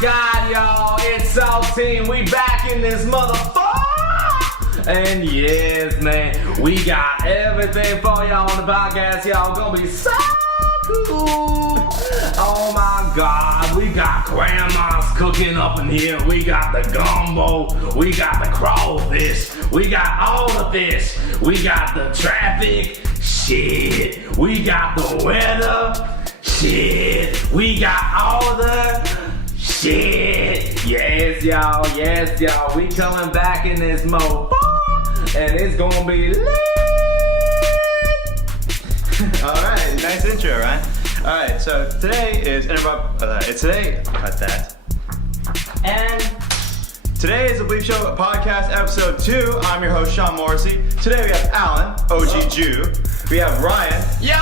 God, y'all, it's Saltine. We back in this motherfucker. And yes, man, we got everything for y'all on the podcast. Y'all gonna be so cool. Oh my God, we got grandmas cooking up in here. We got the gumbo. We got the crawfish. We got all the fish. We got the traffic. Shit. We got the weather. Shit. We got all the shit. Yes, y'all. Yes, y'all. We coming back in this mode. And it's gonna be lit. Alright, nice intro, right? Alright, so today is cut that. And today is the Bleep Show Podcast Episode 2. I'm your host, Sean Morrissey. Today we have Alan, OG Jew. We have Ryan. Yo!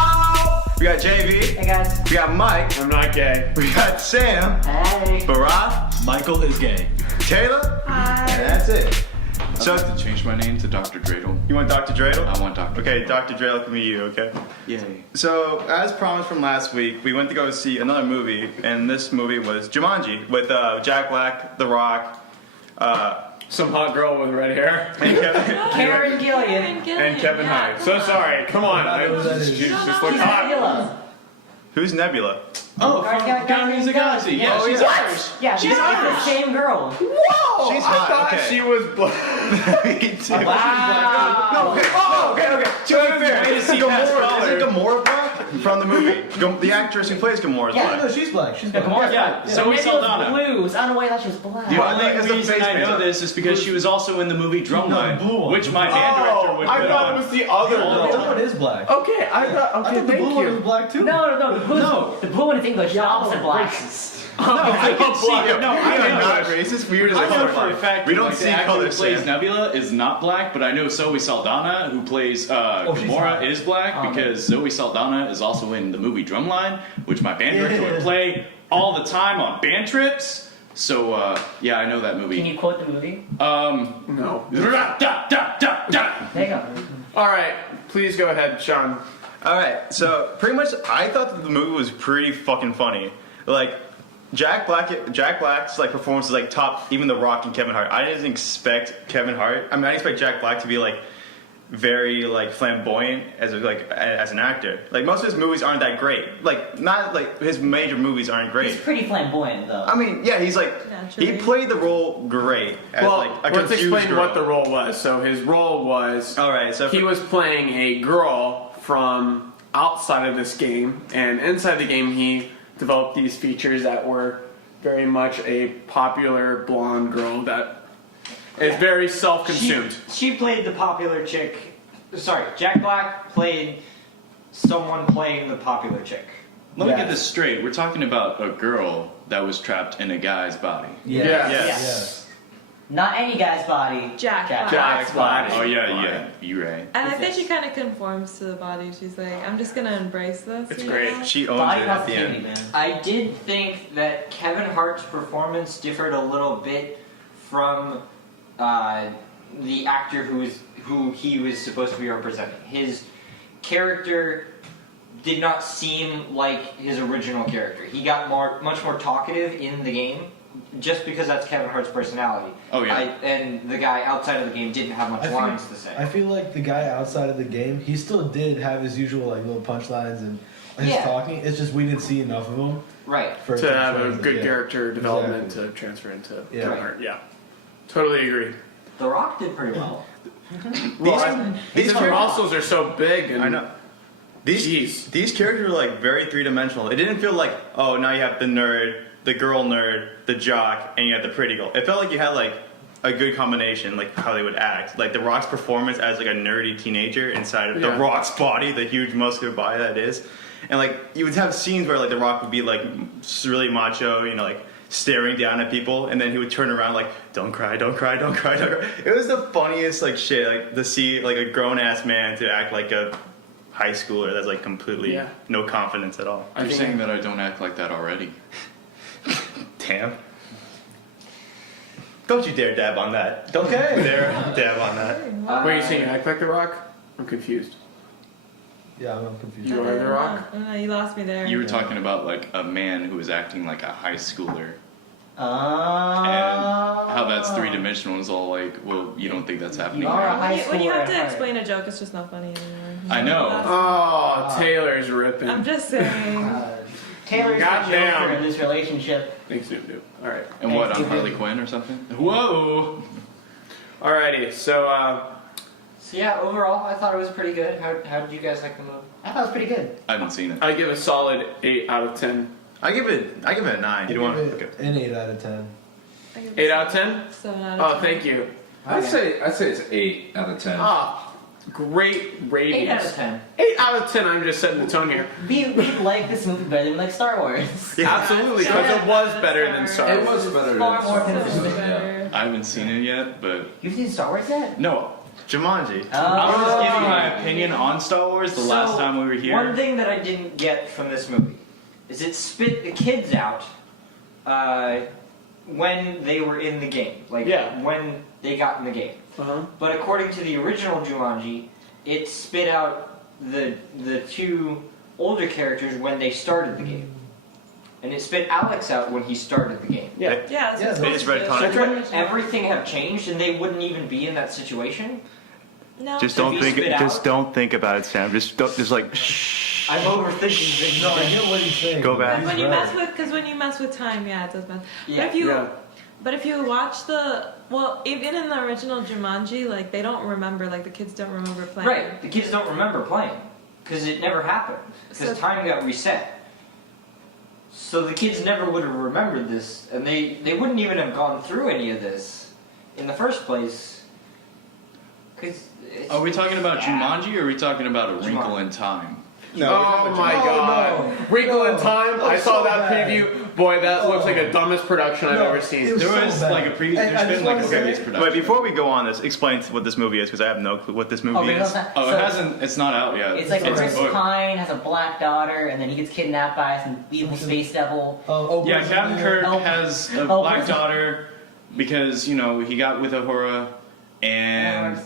We got JV. hey guys. We got Mike. I'm not gay. We got Sam. Hey. Barath. Michael is gay. Taylor. Hi. And that's it. So, I'd like to change my name to Dr. Dreidel. you want Dr. Dreidel? I want Dr. Okay, Dreidel. Dr. Dreidel can be you, okay? Yay. So, as promised from last week, we went to go see another movie, and this movie was Jumanji with Jack Black, The Rock, Some hot girl with red hair. and Kevin. Karen Gillian. And Kevin Hines. So sorry. Come on. She just looks hot. Nebula. Who's Nebula? Oh, Guardians of the Galaxy. Yeah, she's Irish. Yeah, she's the same girl. Whoa! She's I hot, thought okay. she was black. Me too. Wow. No, okay. Oh, okay. To be fair, Way to see past Isn't Gamora black from the movie? The actress who plays Gamora is Yeah. black. No, she's black. She's black. Gamora's Yeah, black. Zoe Nebula's Saldana. blue. So I don't know why I thought she was black. Yeah. The Well, only it's the reason face I know painter. this is because she was also in the movie Drumline, blue one. which my band director would I put thought on. it was the other The girl. other one is black. Okay, I thought. I Okay, thought the thank blue one was you. black too. No. The blue one is English. The opposite black. No, I can see it. No, We I are know not it. racist. We are just I know color for a blind. fact We that, don't like, see the actor color. who plays Sam. Nebula is not black, but I know Zoe Saldana, who plays she's Gamora, not. is black Oh, because Zoe Saldana is also in the movie Drumline, which my band director would play all the time on band trips. So, yeah, I know that movie. Can you quote the movie? No. There you go. All right, please go ahead, Sean. Alright, so pretty much I thought that the movie was pretty fucking funny. Like, Jack Black's like performance is like top, even The Rock and Kevin Hart. I didn't expect Kevin Hart. I mean, I expect Jack Black to be like very like flamboyant as an actor. Like most of his movies aren't that great. Like not like his major movies aren't He's great. pretty flamboyant though. I mean, yeah, he's like Naturally. he played the role great as Well, like a let's confused explain girl. what the role was. So his role was All right, so he was playing a girl from outside of this game, and inside the game he developed these features that were very much a popular blonde girl that is very self-consumed. She played the popular chick. Sorry, Jack Black played someone playing the popular chick. Let me get this straight. We're talking about a girl that was trapped in a guy's body. Yeah. yes. Not any guy's body. Jack Black. Jack's body. Oh, yeah, you're right. And I think she kind of conforms to the body. She's like, I'm just gonna embrace this. It's you great. know? She owns Body it at the positivity, end. man. I did think that Kevin Hart's performance differed a little bit from the actor who he was supposed to be representing. His character did not seem like his original character. He got much more talkative in the game, just because that's Kevin Hart's personality. Oh, yeah. And the guy outside of the game didn't have much I feel- lines to say. I feel like the guy outside of the game, he still did have his usual like little punchlines and his Yeah. talking. It's just we didn't see enough of him Right. for To have a translate. good Yeah. character development Exactly. to transfer into Yeah. Kevin Hart. Yeah. Totally agree. The Rock did pretty well. These muscles are so big and I know. Jeez. These characters are like very three-dimensional. It didn't feel like, oh, now you have the nerd, the girl nerd, the jock, and you have the pretty girl. It felt like you had like a good combination, like how they would act. Like The Rock's performance as like a nerdy teenager inside of The Yeah. Rock's body, the huge muscular body that is. And like you would have scenes where like The Rock would be like really macho, you know, like staring down at people, and then he would turn around like, don't cry, don't cry, don't cry, don't cry. It was the funniest like shit, like to see like a grown-ass man to act like a high schooler that's like completely Yeah. no confidence at all. You're saying that I don't act like that already. Damn. Don't you dare dab on that. Don't Okay. dare dab on that. Wait, you saying you act like The Rock? I'm confused. Yeah, I'm confused. You are The Rock? You lost me there. You were talking about like a man who was acting like a high schooler. And how that's three-dimensional is all like, well, you don't think that's happening. You are a high When you schooler have at to heart. explain a joke, it's just not funny anymore. I know. That's- Oh, Taylor's ripping. I'm just saying. Taylor's the Goddamn. Joker in this relationship. Thanks, Noob. All right. And what, I'm Harley Quinn or something? Whoa! Alrighty. So, So yeah, overall, I thought it was pretty good. How did you guys like the movie? I thought it was pretty good. I haven't seen it. I give a solid 8 out of 10. I give it a 9. You don't want Give to? it an 8 out of 10. I give it 8 out of 10. 7 out of Oh, 10. thank you. I'd say it's 8 out of 10. Ah, great ratings. 8 out of 10. 8 out of 10. I'm just setting the tone here. We like this movie better than we like Star Wars. Absolutely, because it was better than Star It Wars. was better Far than more Star Wars, convincing. So yeah. better. I haven't seen it yet, but You've seen Star Wars yet? no. Jumanji. I was just giving my Oh. opinion on Star Wars the last So, time we were here. One thing that I didn't get from this movie is it spit the kids out when they were in the game, like Yeah. when they got in the game. Uh-huh. But according to the original Jumanji, it spit out the two older characters when they started the game, and it spit Alex out when he started the game. Yeah. Yeah, that's Yeah, what they it's just supposed to retconned do. it. So wouldn't everything have changed, and they wouldn't even be in that situation? No. Just So don't if you think. spit Just out- don't think about it, Sam. Just like shh. I'm overthinking things. No, I get what he's saying. Go back. But when He's you right. mess with, because when you mess with time, yeah, it does mess. Yeah. But if you, Yeah. but if you watch even in the original Jumanji, like they don't remember, like the kids don't remember playing. Right, the kids don't remember playing because it never happened because So- time got reset. So the kids never would have remembered this, and they wouldn't even have gone through any of this in the first place. Cause Are we talking about Jumanji or are we talking about A Wrinkle Jumanji. in Time? Oh my god. Wrinkle in Time. I was saw so that bad. preview. Boy, that looks like the dumbest production I've No, ever it seen. was There so was bad. like a previous. And I There's just been like a wanna say- previous production. Wait, before we go on this, explain what this movie is because I have no clue what this movie Oh, is. Oh, so it hasn't. It's not out yet. It's like a Chris book. Pine has a black daughter, and then he gets kidnapped by some evil space devil. Yeah, Captain Kirk Oh. has a Oh. black daughter because he got with Uhura, and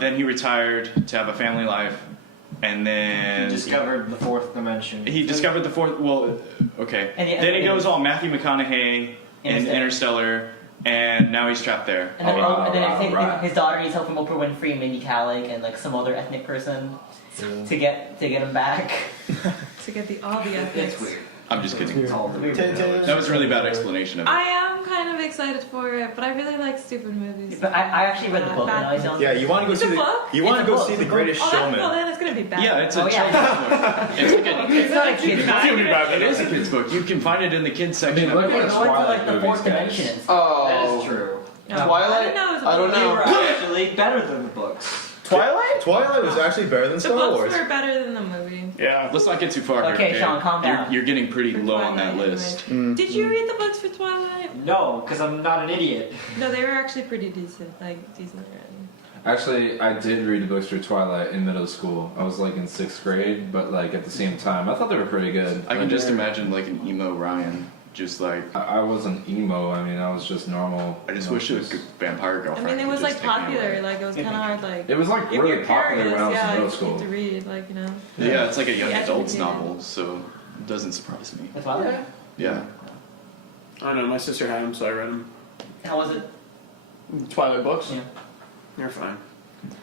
then he retired to have a family life, and then discovered the fourth dimension. he discovered the fourth. Well, okay. And Then he goes all Matthew McConaughey in Interstellar, and now he's trapped there. And then, and then I think right. his daughter needs help from Oprah Winfrey and Mindy Kaling and like some other ethnic person to get him back. To get all the ethics. It's weird. I'm just kidding. It's all weird. That was a really bad explanation of it. I am kind of excited for it, but I really like stupid movies. But I actually read the book. Bad And I don't. Yeah, you want to go It's see a the. book? You want It's to a go book. see It's the a Greatest Well, Showman. then it's gonna be bad. Yeah, it's a Oh, yeah. children's book. It's like a, It's not a kid's book. It's gonna be bad. it is a kid's book. You can find it in the kids section. look of They at go the into like Twilight the movies, fourth guys. dimension. That Oh. is true. No, Twilight? I didn't know it was a I don't book. They know. were actually better than the books. Twilight? Twilight was actually better than The Star books Wars. were better than the movie. Yeah. Let's not get too far. Okay, here, Sean, calm down. You're getting pretty For low on that Twilight, list. anyway. Did you read the books for Twilight? No, because I'm not an idiot. No, they were actually pretty decent, like decent written. Actually, I did read the books for Twilight in middle school. I was like in 6th grade, but like at the same time, I thought they were pretty good. I can just imagine like an emo Ryan, just like I wasn't emo. I mean, I was just normal. I just you know, wish a just- vampire I girlfriend. mean, it could was just like take me popular. away. Like it was kind of hard. Like It was like if really you're popular curious, when I was yeah, in middle you school. get to read, like you know. Yeah, it's like a young Yeah, adult's educated. novel, so it doesn't surprise me. That's Twilight. Yeah. I don't know. My sister had them, so I read them. How was it? Twilight books? Yeah. They're fine.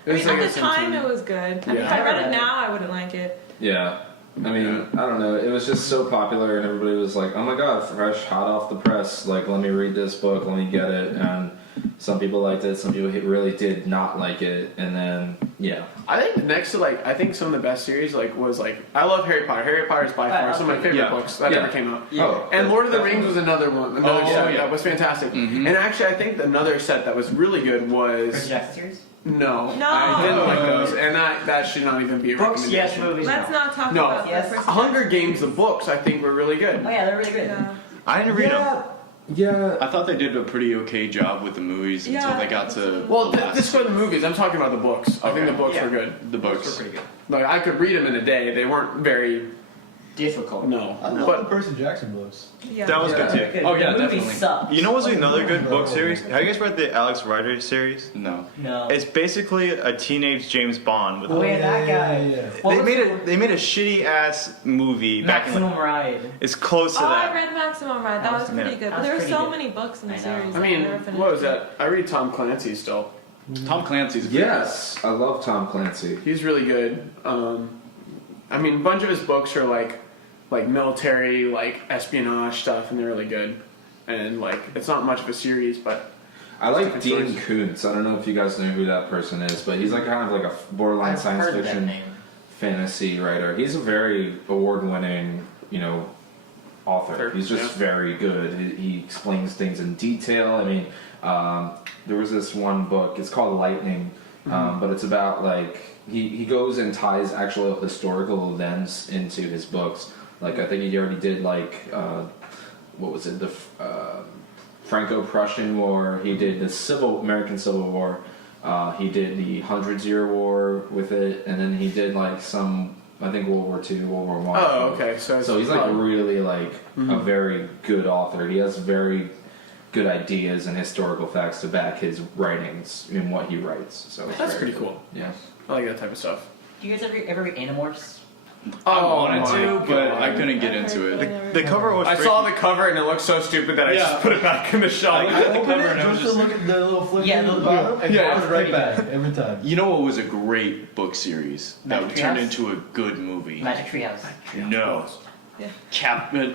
I mean, like at a the time, Simpson- it was good. I mean, Yeah. if I read it now, I wouldn't like it. Yeah. I mean, I don't know. It was just so popular, and everybody was like, "Oh my god, fresh, hot off the press! Like, let me read this book, let me get it." And some people liked it, some people really did not like it, and then yeah, I think next to like I think some of the best series like was like I love Harry Potter. Harry Potter is by far some of my favorite Yeah. books that Yeah. ever came out. Oh, And Lord of the Rings was another one, another Oh, set yeah. that was fantastic. Mhm. And actually, I think another set that was really good Percy was Jackson series? no, No. I didn't like those, and that should not even be a Books, yes. recommendation. Movies, Let's no. not talk No. about Yes. the first Hunger Games, the books, I think were really good. Oh yeah, they're really good. Yeah. I didn't read them. yeah. I thought they did a pretty okay job with the movies until Yeah, they got to absolutely. Well, the last this for the movies. I'm talking about the books. I think Okay. the books Yeah. were good. the Books books. were pretty good. Like I could read them in a day. They weren't very difficult. No, I love the Percy Jackson books. Yeah. That was good too. Oh, yeah, the movie definitely. sucked. You know what's another good book series? Have you guys read the Alex Rider series? No. No. It's basically a teenage James Bond with. Oh, yeah, that guy. What They was made it? they made a shitty ass movie back in. Maximum Ride. It's close to Oh, I that. read Maximum Ride. That was pretty Yeah. good. That But was there were pretty so good. many books in the I know. series. I that mean, never finished. what was that? I read Tom Clancy still. Tom Clancy's. Yes, I love Tom Clancy. He's really good. I mean, a bunch of his books are like military, like espionage stuff, and they're really good. And like, it's not much of a series, but I like Different Dean choice. Koontz. I don't know if you guys know who that person is, but he's like kind of like a borderline I've science heard that fiction name. fantasy writer. He's a very award-winning, author. He's just Yeah. very good. He explains things in detail. I mean, there was this one book. It's called Lightning, but it's about like he goes and ties actual historical events into his books. Like I think he already did like what was it, the Franco-Prussian War. He did the American Civil War. He did the 100-Year War with it, and then he did like some, I think, World War II, World War One. oh, okay. So So he's like probably- really like a very good author. He has very good ideas and historical facts to back his writings in what he writes. So it's That's very pretty good. cool. Yeah. I like that type of stuff. Do you guys ever read Animorphs? I wanted my to, but God. I couldn't get into it. The cover was. I freaking- saw the cover and it looked so stupid that I Yeah. just put it back in the shelf. I looked at the Open cover it and I was just to just. look at the little flip Yeah, at the the- bottom and yeah, put it right back every time. You know what was a great book series that Magic turned Treehouse? into a good movie? Magic Treehouse. No. Yeah. Captain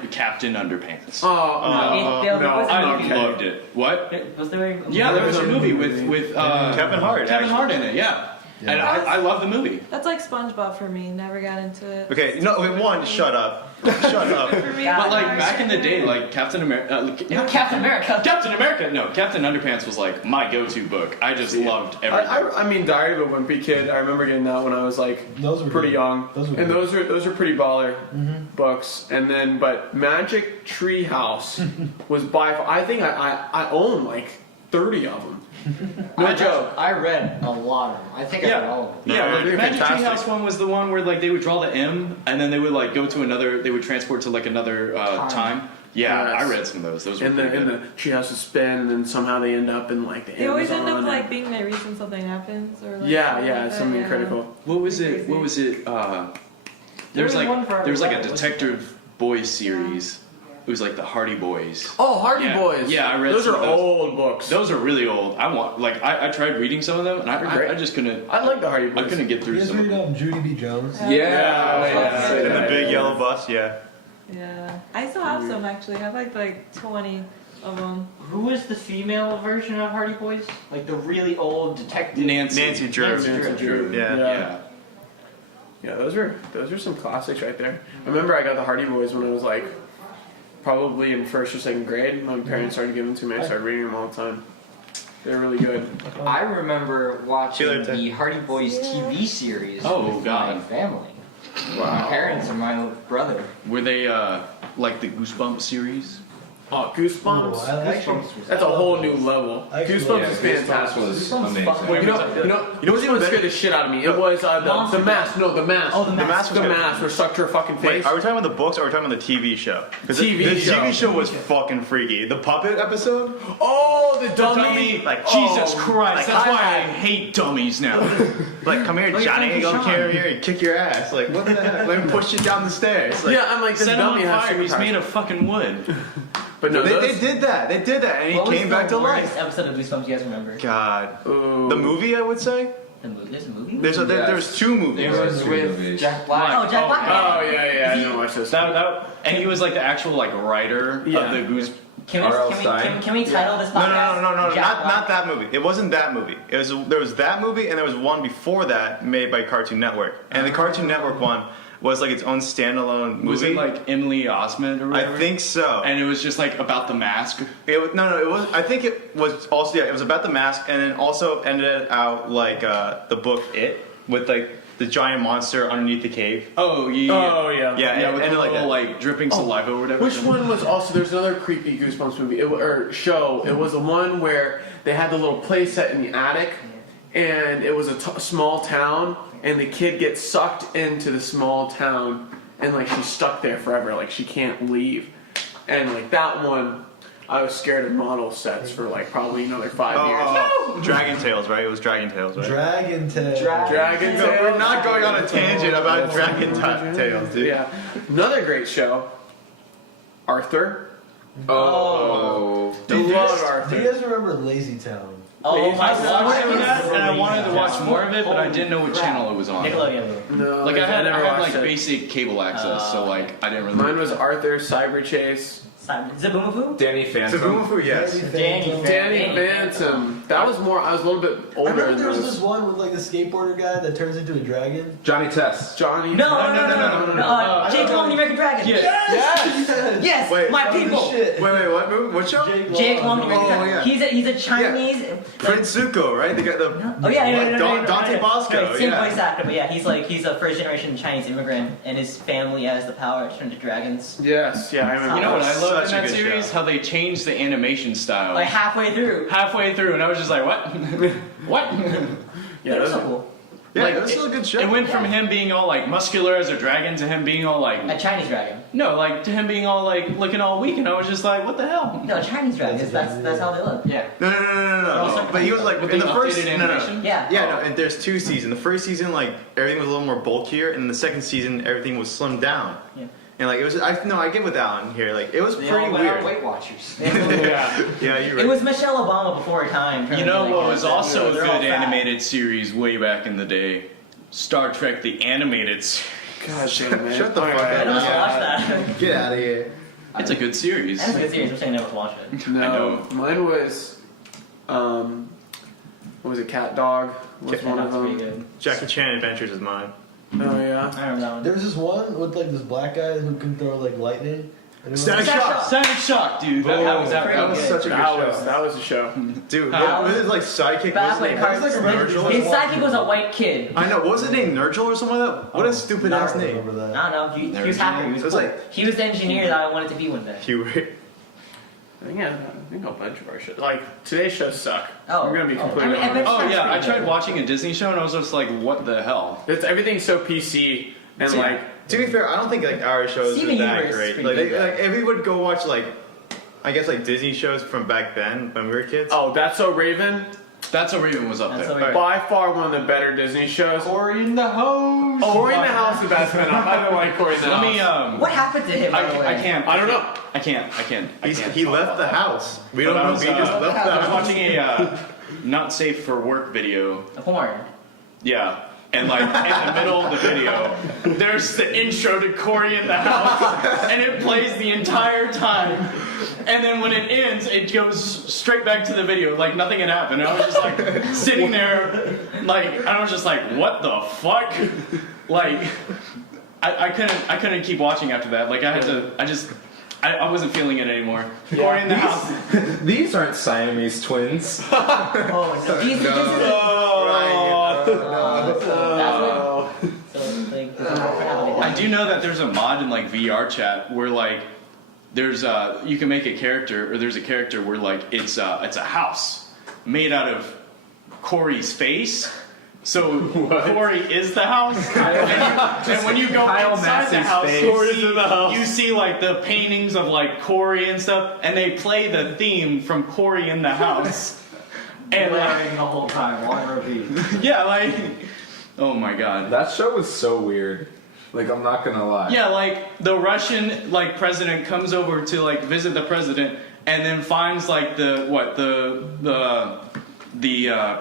Underpants. Oh, There no. was a I movie. loved it. What? Was there a Yeah, there was a movie with Kevin Hart. Kevin actually. Hart in it. Yeah, Yeah. and I love the movie. That's like SpongeBob for me. Never got into it. Okay, no, wait, one, shut up. Shut up. For me, But, But like never back in the got day, into it. like Captain America. Captain America. Captain America. No, Captain Underpants was like my go-to book. I just loved everything. I mean, Diary of a Wimpy Kid. I remember getting that when I was like Those were pretty good. young, Those were and good. those are pretty baller books. And then, but Magic Treehouse was by. I think I own like 30 of them. No joke. I read a lot of them. I think I read all of them. Yeah, they're the Magic fantastic. Treehouse one was the one where like they would draw the M and then they would like go to another. They would transport to like another time. Yeah, Yes. I read some of those. Those were And pretty the good. treehouse would spin, and then somehow they end up in like the They always end up Amazon like and- being my reason something happens or like yeah, something yeah, like that, something yeah. critical. What was it? What was it? There was was one like for there was like a every level. Detective Boys series. It was like the Hardy Boys. Oh, Hardy Yeah. Boys. Yeah, I read those some are of those. old books. Those are really old. I tried reading some of them and great. I just couldn't. I like the Hardy Boys. I couldn't get You through guys some. read of them. Judy B. Jones? Yeah. Yeah. And the big yellow bus, yeah. Yeah, I still have some actually. I have like 20 of them. Who was the female version of Hardy Boys? Like the really old detective. Nancy Drew. Nancy Drew. Yeah. Yeah. Yeah, those are some classics right there. I remember I got the Hardy Boys when I was like probably in first or second grade. My parents started giving them to me. I started reading them all the time. They're really good. I remember watching Killer Tech. the Hardy Boys Yeah. TV series Oh, with God. my family. My parents and my brother. Were they like the Goosebumps series? Oh, Goosebumps. Oh, I like That's a whole new level. I actually Goosebumps love is Goosebumps fantastic. was Goosebumps amazing. fucking- You know what's even scared the shit out of me? It was the Monster mask. No, the mask. Oh, the mask. The mask were stuck to her fucking face. Wait, are we talking about the books or are we talking about the TV show? 'Cause TV the show. TV show was fucking freaky. The puppet episode? Oh, the dummy. Like, Jesus Oh, Christ! like, That's why I hi. hate dummies now. Like, come here, Like Johnny, Frankie go Sean. here, here, and kick your ass. Like, what the heck? Let me push you down the stairs. Like, Yeah, I'm like, this Set him on dummy has fire. He's superpowers. made of fucking wood. But no, they those- did that. They did that, and he What was came the back to worst life. episode of Goosebumps you guys remember? God. Ooh. The movie, I would say? The movie? There's a movie? There's two movies. It was Two with movies. Jack Black. Oh, Jack Black. Oh yeah, I didn't watch this. And he was like the actual like writer Yeah. of the Goose. Can R.L. we Stein? title this No, podcast? no, Jack not Black? that movie. It wasn't that movie. There was that movie, and there was one before that made by Cartoon Network. And the Cartoon Network one was like its own standalone movie. Was it like Emily Osment or whatever? I think so. And it was just like about the mask. It was, no, it was. I think it was also it was about the mask, and then also ended out like the book It with like the giant monster underneath the cave. Oh yeah. Oh yeah. Yeah, Yeah, it with ended the like little that. like dripping saliva or whatever. Which one was also? There's another creepy Goosebumps movie or show. It was the one where they had the little play set in the attic, and it was a small town, and the kid gets sucked into the small town, and like she's stuck there forever, like she can't leave. And like that one, I was scared of model sets for like probably another 5 years. Oh, Dragon Tales, right? It was Dragon Tales, right? Dragon Tales. Dragon No, Tales. we're not going on a tangent about Dragon Tales, dude. Yeah, another great show. Arthur. Oh. I love Do Arthur. you guys remember Lazy Town? Oh my I was watching that, god. and I wanted to watch more of it, but I didn't know what channel it was on. Nickelodeon. No, Like I had never like watched it. basic cable access, so like I didn't really. Mine was Arthur, Cyber Chase, Zaboomafoo? Danny Phantom. Sabumafu, yes. Danny Danny Phantom. That was more. I was a little bit I older. remember than there was those. this one with like the skateboarder guy that turns into a dragon. Johnny Test. Johnny. No. Jake Long, the American Dragon. Yes. Yes, Wait, my Holy people. shit. Wait, what movie? What show? Jake Long, the American Oh, Dragon. yeah. He's a Chinese. Prince Zuko, right? Oh yeah, Dante Bosco, Right, same yeah. voice actor, but yeah, he's a first generation Chinese immigrant, and his family has the power to turn into dragons. Yes. Yeah, I remember. You know what I love in Such a that good series? show. How they changed the animation style. Like halfway through. Halfway through, and I was just like, what? What? Yeah, it was so cool. Yeah, Like, it was still a good show. It went from him being all like muscular as a dragon to him being all like A Chinese dragon. no, like to him being all like looking all weak, and I was just like, what the hell? No, Chinese dragons. That's how they look. Yeah. No. But he was like With in the the first. updated No. animation? Yeah. Yeah, no, and there's 2 seasons. The first season, like everything was a little more bulkier, and in the second season, everything was slimmed down. Yeah. And like it was, I get with Alan here. Like it was They pretty all are weird. Weight Watchers. Yeah. Yeah, you're right. It was Michelle Obama before her time. You know what was also a They're good all fat. animated series way back in the day? Star Trek: The Animated Series. God damn it. Shut the fuck I up. don't Yeah. watch that. Get out of here. It's a good series. That's a good series. I'm saying I never watched it. No, I know. mine was, what was it? Cat Dog was one of That's pretty them. good. Jackie Chan Adventures is mine. Oh yeah. I remember that one. There was this one with like this black guy who can throw like lightning. And it was Static like, Shock. Static Shock, dude. That was That was such a good show. That was a show. Dude, That what was his like sidekick? Back What was his when name? What was his Carson- name? his sidekick was a white kid. I know. What was his name? Nurgle or something like that? What a stupid I ass don't name. remember that. I don't know. He was happy. He was, It was cool. like- He was the engineer that I wanted to be one day. Hubert. I think a bunch of our shows. Like today's shows suck. Oh. I'm gonna be Oh. completely I mean, honest. Oh That's yeah, I pretty tried good. watching a Disney show and I was just like, what the hell? It's everything's so PC and See, like To be fair, I don't think like our shows Steven are that Universe is great. pretty Like, good, though. like if we would go watch like, I guess like Disney shows from back then when we were kids. oh, That's So Raven. That's a Raven was up That's there. so weird. By far one of the better Disney shows. Corey in the hose. Corey in the House is the best spin-off. I don't like Corey in the Let House. me What happened to him? by the way? I can't. I don't know. I can't. He left the house. We don't But I know. was, He just left the I was house. watching a not safe for work video. A porn. Yeah. And like in the middle of the video, there's the intro to Corey in the House, and it plays the entire time. And then when it ends, it goes straight back to the video, like nothing had happened. And I was just like sitting there, like I was just like, what the fuck? Like I couldn't keep watching after that. Like I wasn't feeling it anymore. Corey in the House. These aren't Siamese twins. Oh no. These, I do know that there's a mod in like VR chat where like there's you can make a character or there's a character where like it's a house made out of Corey's face. So Corey is the house, and when you go Kyle inside the Massey's house, face. you see like the paintings of like Corey and stuff, and they play the theme from Corey in the House. And Blaring the whole time, on repeat. yeah, like oh my god. That show was so weird. Like, I'm not gonna lie. Yeah, like the Russian like president comes over to like visit the president, and then finds like the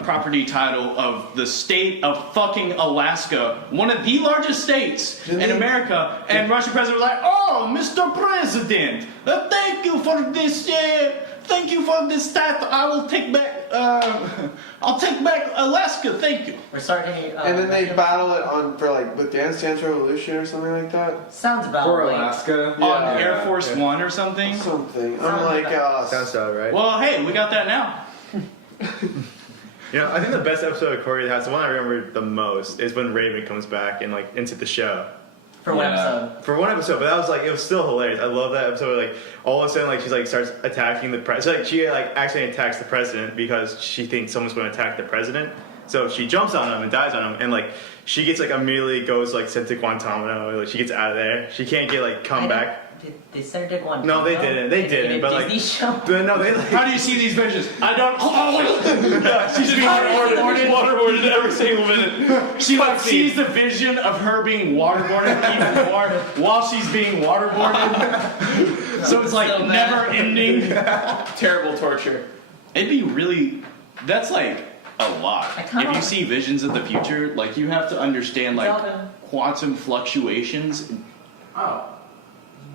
property title of the state of fucking Alaska, one of the largest states in America, and Russian president was like, "Oh, Mr. President, thank you for this. Thank you for this title. I will take back. I'll take back Alaska. Thank you." We're starting. And then they battle it on for like with Dance Dance Revolution or something like that. Sounds about For right. Alaska. On Air Force One or something. Something. Sounds I'm like, Sounds so right. Well, hey, we got that now. You know, I think the best episode of Corey in the House, the one I remember the most, is when Raven comes back and like into the show. For one Yeah. episode. For one episode, but that was like it was still hilarious. I love that episode. Like all of a sudden, like she's like starts attacking the president. So, like she like accidentally attacks the president because she thinks someone's going to attack the president. So she jumps on him and dies on him, and like she gets like immediately goes like sent to Guantanamo. Like she gets out of there. She can't get like come back. They sent her to Guantanamo. No, they didn't. They didn't. In a But like Disney show. no, they like. How do you see these visions? I don't. She's being Waterboarded. waterboarded every single minute. She like sees the vision of her being waterboarded even more while she's being waterboarded. So it's like So bad. never ending. Terrible torture. It'd be really. That's like a lot. I kinda- If you see visions of the future, like you have to understand like Zelda. quantum fluctuations. Oh.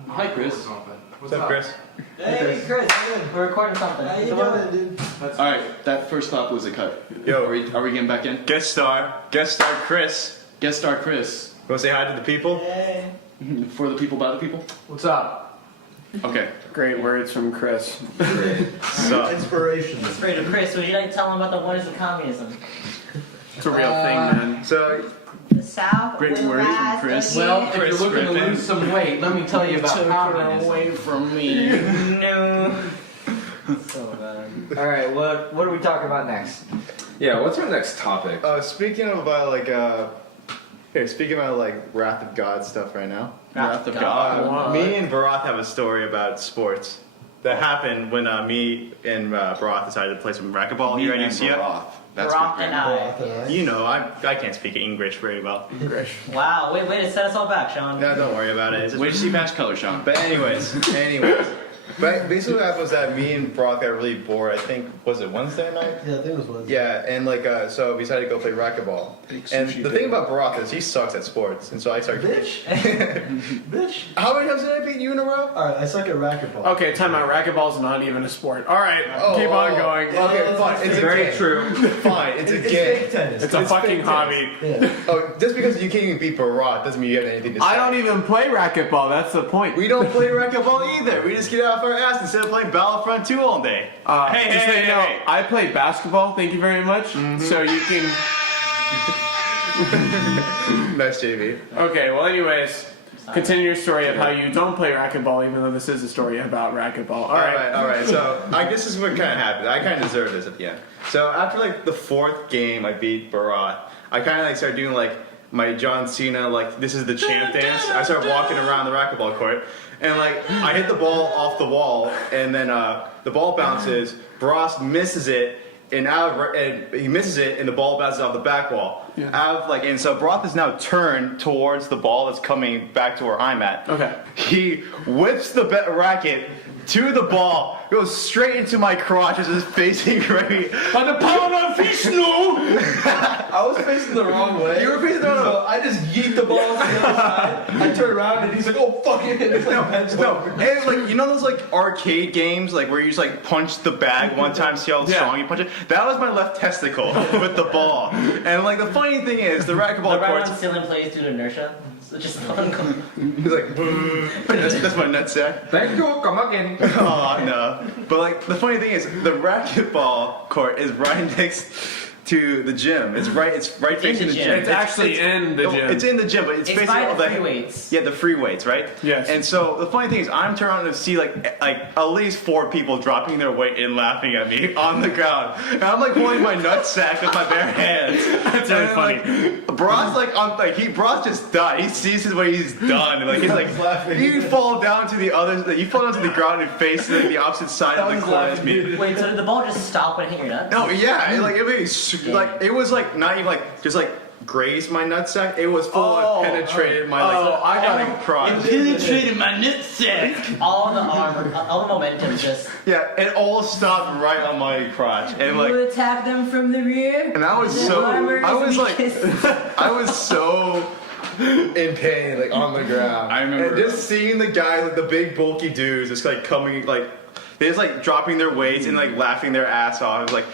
Hi, Chris. What's up, Chris? Hey, Chris, we're recording something. How you So what- doing, dude? All right, that first clap was a cut. Yo. Are we getting back in? Guest star Chris. Guest star Chris. Go say hi to the people. For the people, by the people. What's up? Okay. Great words from Chris. So Inspiration. Great, Chris, would you like to tell them about the wonders of communism? It's a real thing, man. so The South Great will words from rise Chris. again. Well, if Chris you're looking to Griffin. lose some weight, let me tell you about communism. from me. No. So bad. All right, what are we talking about next? Yeah, what's our next topic? speaking about speaking about like Wrath of God stuff right now. Wrath of God. Me and Barath have a story about sports that happened when me and Barath decided to play some racquetball here at UCF. That's Brock good. and I. You know, I can't speak English very well. Wow, way to set us all back, Sean. No, don't worry about it. It's just- Wait to see Bash Color, Sean. But anyways. But basically what happened was that me and Brock got really bored. I think, was it Wednesday night? Yeah, I think it was Wednesday. Yeah, and so we decided to go play racquetball. And the thing about Barack is he sucks at sports, and so I started. Bitch. Bitch. How many times did I beat you in a row? Alright, I suck at racquetball. Okay, time out. Racquetball's not even a sport. All right, Oh, keep on going. Okay, fine. It's Very a game. true. Fine, it's a It's game. fake tennis. It's a fucking fake hobby. Yeah. Oh, just because you can't even beat Barack doesn't mean you have anything to say. I don't even play racquetball. That's the point. We don't play racquetball either. We just get off our ass instead of playing Battlefront 2 all day. Hey, just hey, so you hey, know, hey. I play basketball. Thank you very much. So you can. Nice, JV. Okay. Well, anyways, continue your story of how you don't play racquetball, even though this is a story about racquetball. All right. All right. So I guess this is what kind of happened. I kind of deserved this at the end. So after like the fourth game, I beat Barack. I kind of like started doing like my John Cena like this is the champ dance. I started walking around the racquetball court, and like I hit the ball off the wall, and then the ball bounces. Barack misses it. And he misses it, and the ball bounces off the back wall. Yeah. And so Barack is now turned towards the ball that's coming back to where I'm at. Okay. He whips the racket to the ball, goes straight into my crotch as it's facing right. By the power of Vishnu! I was facing the wrong way. You were facing the wrong way. So I just yeet the ball to the other side. I turn around and he's like, oh fuck it. And it's like bent No, over. and it's like you know those like arcade games like where you just like punch the bag one time, see how strong you punch it. That was my left testicle with the ball. And like the funny thing is the racquetball The right courts. one still in place due to inertia. So just uncomfortable. He's like, that's my nutsack. Thank you, come again. Oh no! But like the funny thing is, the racquetball court is right next to the gym. It's right facing the gym. It's actually in the gym. It's in the gym, but it's It's facing by all the free weights. Yeah, the free weights, right? Yes. And so the funny thing is, I'm turning around to see like at least 4 people dropping their weight and laughing at me on the ground, and I'm like holding my nutsack with my bare hands. That's really funny. Bras Bras just died. He sees what he's done, and like he's like laughing. you fall down to the other, you fall down to the ground and face the opposite side of the court as me. Wait, so did the ball just stop when it hit your nuts? No, yeah, it was like not even like just like grazed my nutsack. It was full on penetrated my I got it. crotch. Penetrated my nutsack! All the momentum just. Yeah, it all stopped right on my crotch, and like, You attack them from the rear. and I was so, I was so in pain, like on the ground. I remember- and just seeing the guys, like the big bulky dudes, just like coming, like they just like dropping their weights and like laughing their ass off. I was like,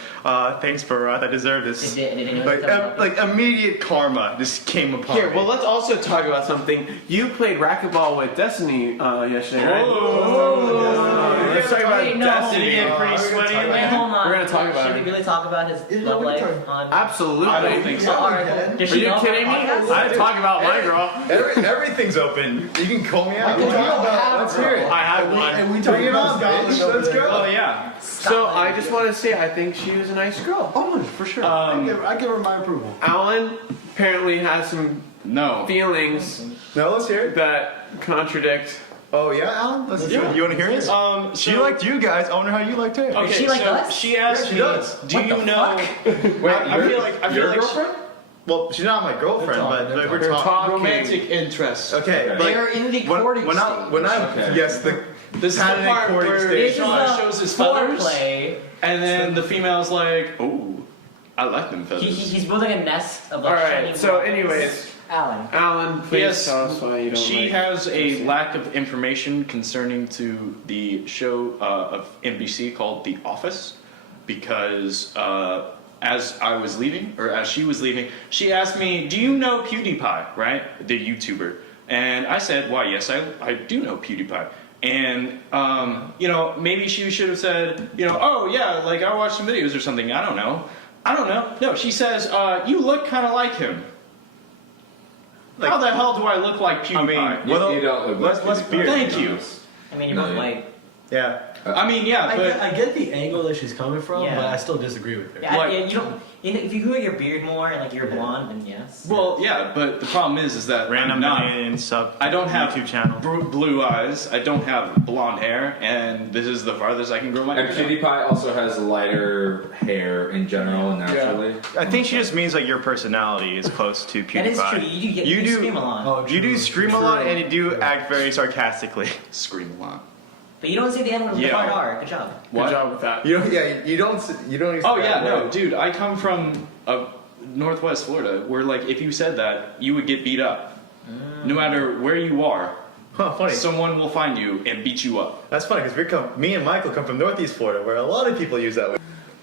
thanks Barath, I deserve this. They didn't know what to Like immediate karma just came upon Here, me. well, let's also talk about something. You played racquetball with Destiny yesterday, right? Oh. Let's talk about Wait, no. Destiny. Did he get pretty sweaty in Wait, there? hold on. We're gonna talk about Should we it. really talk about his Yeah, love we life can on? Absolutely. I don't think So, so. alright, does Are she you know kidding me? about podcast? I talk about my girl. Everything's open. You can call me out. Let's hear it. I have one. And we talk Bring it about on, Scotland bitch. over Let's there. go. Oh yeah. So I just want to say I think she was a nice girl. Oh, for sure. I give her my approval. Alan apparently has some No. feelings No, let's hear it. that contradict. Oh yeah, Alan. Let's hear it. You want to hear it? She liked you guys. I wonder how you liked her. Okay, she like so us? she asked Yeah, she me, does. do What you the know? Wait, I feel like your she- girlfriend? Well, she's not my girlfriend, but They're we're They're talking. talking. romantic interest. Okay, Okay. like They're in the when, courting when I Okay. yes, the This is the Saturday part courting where stage. This is Sean the shows his feathers, foreplay. and then the female's like, "Oh, I like them feathers." He's building a nest of All like right. shiny So, flowers. anyways, Alan. Alan, please Yes, tell us why you don't she like. has a lack of information concerning to the show of NBC called The Office, because as I was leaving, or as she was leaving, she asked me, "Do you know PewDiePie, right? The YouTuber?" And I said, "Why, yes, I do know PewDiePie." And you know, maybe she should have said, you know, "Oh yeah, like I watched some videos or something." I don't know. No, she says, "You look kind of like him." How the hell do I look like PewDiePie? I mean, well, You don't look like let's PewDiePie. be real. Thank you. I mean, you're both No, white. Yeah. I mean, yeah, but I get the angle that she's coming from, Yeah. but I still disagree with her. Yeah, Like- you don't. If you grew your beard more and like you're blonde, then yes. well, yeah, but the problem is that Random I'm not. Canadian sub. I don't have YouTube channel. blue eyes. I don't have blonde hair, and this is the farthest I can grow my And hair. PewDiePie also has lighter hair in general, naturally. I think she just means like your personality is close to PewDiePie. That is true. You do scream a lot, Oh, You do true, scream a true. lot and you do act very sarcastically. Scream a lot. but you don't say the N word with the Yeah. hard R. Good job. Good job with that. You don't. Yeah. You don't. You don't. Oh yeah, no, dude. I come from Northwest Florida, where like if you said that, you would get beat up. No matter where you are, Huh, funny. someone will find you and beat you up. That's funny because me and Michael come from Northeast Florida, where a lot of people use that.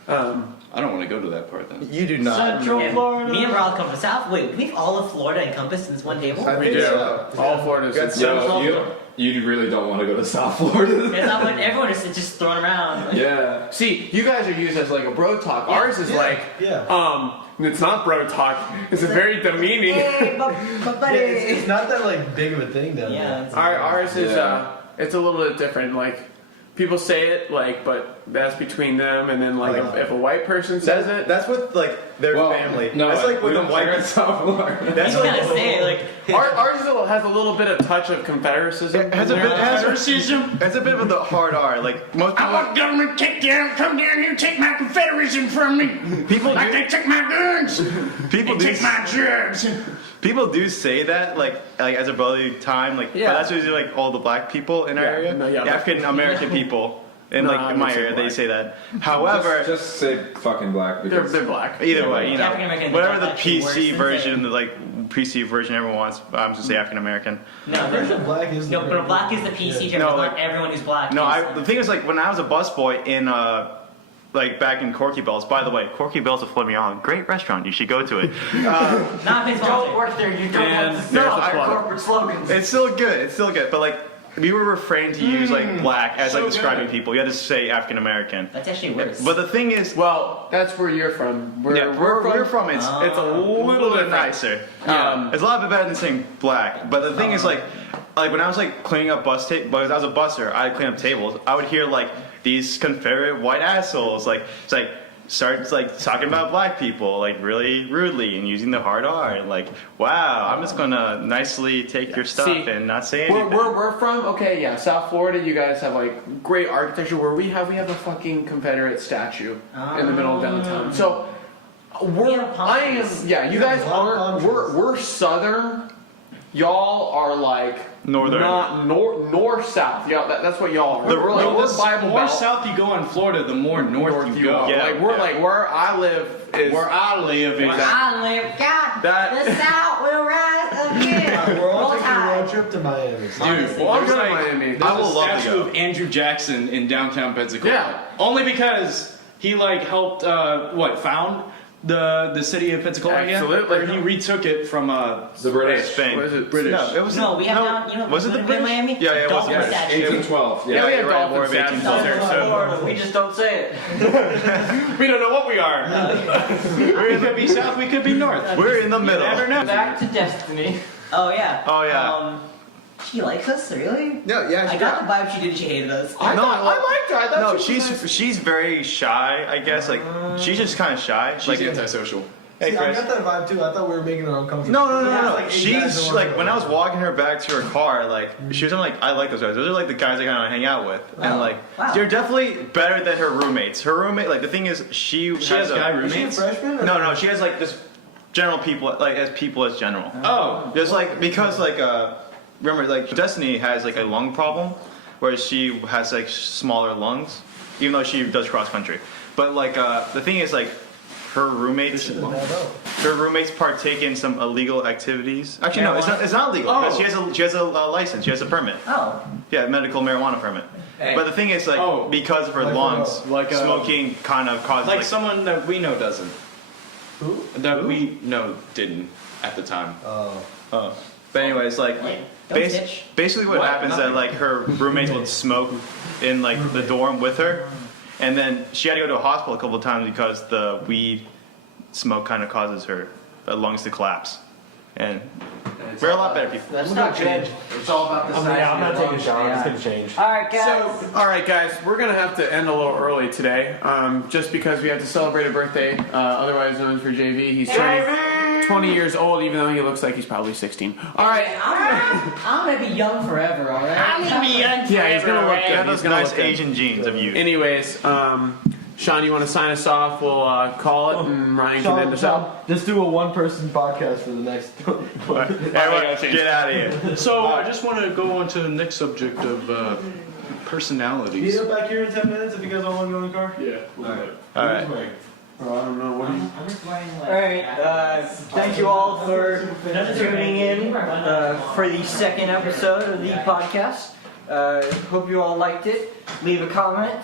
I don't want to go to that part then. You do not. And me and Rob come from South. Wait, we have all of Florida encompassed in this one table. I We think do. so. All Florida's Got in some- Yo, you really don't want to go to South Florida. It's not what everyone is just thrown around. Yeah. See, you guys are used as like a bro talk. Ours is like, it's not bro talk. It's a very demeaning. Hey, but Yeah, buddy. it's not that like big of a thing down Yeah, there. it's- Ours is Yeah. it's a little bit different. Like people say it like, but that's between them. And then like if a white person says it, That's with like their family. No, that's like we with the don't white. care in South Florida. That's You like gotta say it like. ours has a little bit of touch of Confederacism. It has a in bit. there. It's a bit of the hard R. Like most people. government come down here and take my Confederation from me. People do. They took my guns. People do. jobs. People do say that, like as a brotherly time, like Yeah. but that's usually like all the black people in our Yeah, area, no, yeah, the but- African American people, in No, like I in my would say area, they black. say that. However, just say fucking black They're, because they're black. either way, you know, African American, whatever the that's actually worse PC than version, saying- the like PC version everyone wants, I'm just say African American. No, Version black is no, but black is the PC term. No, Not like- everyone who's black. No, is- the thing is like when I was a busboy in like back in Corky Bells. By the way, Corky Bells of Fleming Island, great restaurant. You should go to it. Not his Don't work there. You don't And want to there's sell a our plug. corporate slogans. It's still good. It's still good. But like we were refrained to use like black as like So describing good. people. You had to say African American. That's actually worse. But the thing is, Well, that's where you're from. Where yeah, where we're from, it's It's a little bit bit nicer. Um, It's a lot bit better than saying black. But the thing is, like when I was like cleaning up bus tables, because I was a busser, I'd clean up tables. I would hear like these Confederate white assholes, like it's like starts like talking about black people like really rudely and using the hard R and like, wow, I'm just gonna nicely take your stuff See, and not say Where anything. we're from, okay, yeah, South Florida. You guys have like great architecture. Where we have a fucking Confederate statue in the middle of downtown. So Yeah, I am, yeah. You guys aren't. We're southern. Y'all are like Northern. not north south. Y'all, that's what y'all are. The- We're like the we're Bible The more Belt. south you go in Florida, the more north you go. are. Yeah, like we're yeah. like where I live is Where I live is I live, God, That- the South will rise again. We're all Roll taking a Tide. road trip to Miami. Dude, well, I'm there's going to like- Miami. There's I will a love to statue go. of Andrew Jackson in downtown Pensacola. Yeah. Only because he like helped found The city of Pensacola again? Absolutely. Or he retook it from The British. Spain. What is it? British. No, it was No, we have no, down. You know, was it the in British? Miami? Yeah, it was Dolphin British. statue. 1812. Yeah, we have you're right, War of dolphin statues 1812. there, so Florida, we just don't say it. We don't know what we are. We could be south, we could be north. We're in the middle. Never know. Back to Destiny. Oh yeah. Oh, yeah. She likes us, really? No, yeah, I got the vibe she hated us. I liked her. I thought No, she was nice. she's very shy. I guess like she's just kind of shy. She's Like antisocial. hey, See, I Chris. got that vibe too. I thought we were making her uncomfortable. No. Like, eight guys She's that like wanna when go. I was walking her back to her car, like she was like, I like those guys. Those are like the guys I kind of hang out with, and Oh, like wow. they're definitely better than her roommates. Her roommate, like the thing is, she She has guy Is she a roommates? freshman? Or No, she has like just general people, like as people as general. Oh. Just like because like remember like Destiny has like a lung problem, where she has like smaller lungs, even though she does cross country. But like the thing is like her roommates. Her roommates partake in some illegal activities. Actually, no, it's not legal. Oh. Because she has a license. She has a permit. Oh. Yeah, medical marijuana permit. Hey. But the thing is, like, Oh. because of her Like lungs, Like, smoking kind of causes Like like someone that we know doesn't. Who? That we know didn't at the time. Oh. But anyways, like, Don't bitch. basically what happens is that like her roommates would smoke in like the dorm with her, and then she had to go to a hospital a couple of times because the weed smoke kind of causes her lungs to collapse. And we're a lot better people. That's not good. It's all about the size I'm not of your taking a shower. lungs, I'm yeah. just gonna change. Alright, guys. So, all right, guys, we're gonna have to end a little early today, just because we have to celebrate a birthday, otherwise known for JV. He's turning 20 years old, even though he looks like he's probably 16. All right. I'm gonna be young forever, alright? I'm gonna be young Yeah, he's gonna look You good. have He's those gonna nice look good. Asian genes of you. Anyways, Sean, you want to sign us off? We'll call it, and Ryan can end us out. Just do a one-person podcast for the next. Everyone, get out of here. So I just want to go on to the next subject of Meet personalities. up back here in 10 minutes if you guys all want to go in the car. Yeah. All right. Oh, I don't know. What do you... Alright, thank you all for tuning in for the second episode of the podcast. Hope you all liked it. Leave a comment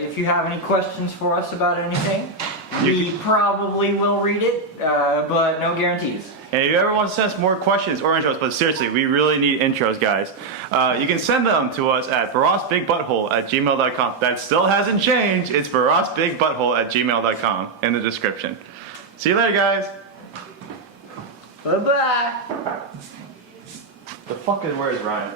if you have any questions for us about anything. We probably will read it, but no guarantees. And if you ever want to send us more questions or intros, but seriously, we really need intros, guys. You can send them to us at barosbigbutthole@gmail.com. That still hasn't changed. It's barosbigbutthole@gmail.com in the description. See you later, guys. Bye bye. The fuck is where's Ryan?